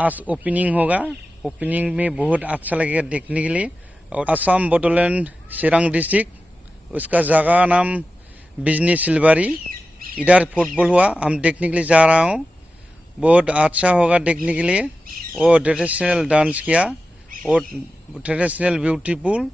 आज ओपनिंग होगा। ओपनिंग में बहुत अच्छा लगेगा देखने के लिए। और असम बोडोलैंड चिरांग डिस्ट्रिक्ट, उसका जगह नाम बिजनी सिलवारी, इधर फुटबॉल हुआ। हम देखने के लिए जा रहा हूँ, बहुत अच्छा होगा देखने के लिए। और ट्रेडिशनल डांस किया और ट्रेडिशनल ब्यूटीफुल।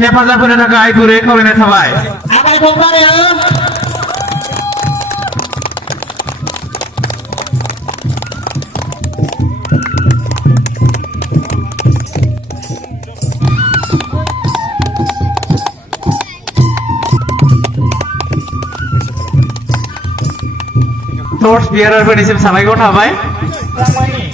हेफाजाब होनो थाखाय गुरै खावलायनाय थाबाय। टर्च बियारारफोरनिसिम साबायखर थाबाय।